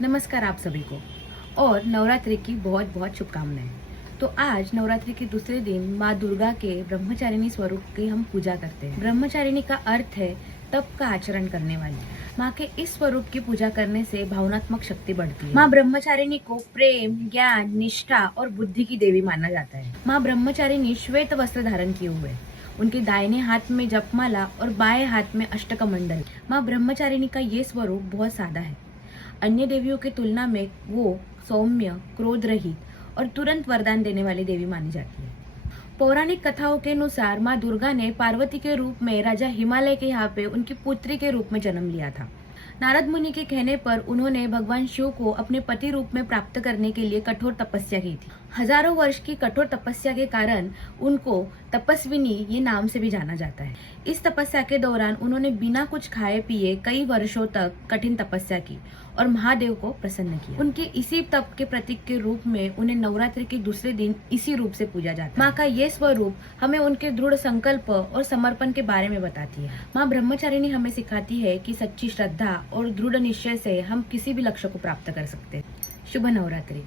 नमस्कार आप सभी को और नवरात्रि की बहुत बहुत शुभकामनाएं। तो आज नवरात्रि के दूसरे दिन माँ दुर्गा के ब्रह्मचारिणी स्वरूप की हम पूजा करते हैं। ब्रह्मचारिणी का अर्थ है तप का आचरण करने वाली। माँ के इस स्वरूप की पूजा करने से भावनात्मक शक्ति बढ़ती है। माँ ब्रह्मचारिणी को प्रेम, ज्ञान, निष्ठा और बुद्धि की देवी माना जाता है। माँ ब्रह्मचारिणी श्वेत वस्त्र धारण किए हुए है। उनके दाहिने हाथ में जपमाला और बाएं हाथ में अष्टकमंडल। माँ ब्रह्मचारिणी का ये स्वरूप बहुत सादा है। अन्य देवियों की तुलना में वो सौम्य, क्रोध रहित और तुरंत वरदान देने वाली देवी मानी जाती है। पौराणिक कथाओं के अनुसार माँ दुर्गा ने पार्वती के रूप में राजा हिमालय के यहाँ पे उनकी पुत्री के रूप में जन्म लिया था। नारद मुनि के कहने पर उन्होंने भगवान शिव को अपने पति रूप में प्राप्त करने के लिए कठोर तपस्या की थी। हजारों वर्ष की कठोर तपस्या के कारण उनको तपस्विनी ये नाम से भी जाना जाता है। इस तपस्या के दौरान उन्होंने बिना कुछ खाए पिए कई वर्षों तक कठिन तपस्या की और महादेव को प्रसन्न किया। उनके इसी तप के प्रतीक के रूप में उन्हें नवरात्रि के दूसरे दिन इसी रूप से पूजा जाता है। माँ का ये स्वरूप हमें उनके दृढ़ संकल्प और समर्पण के बारे में बताती है। माँ ब्रह्मचारिणी हमें सिखाती है कि सच्ची श्रद्धा और दृढ़ निश्चय से हम किसी भी लक्ष्य को प्राप्त कर सकते हैं। शुभ नवरात्रि।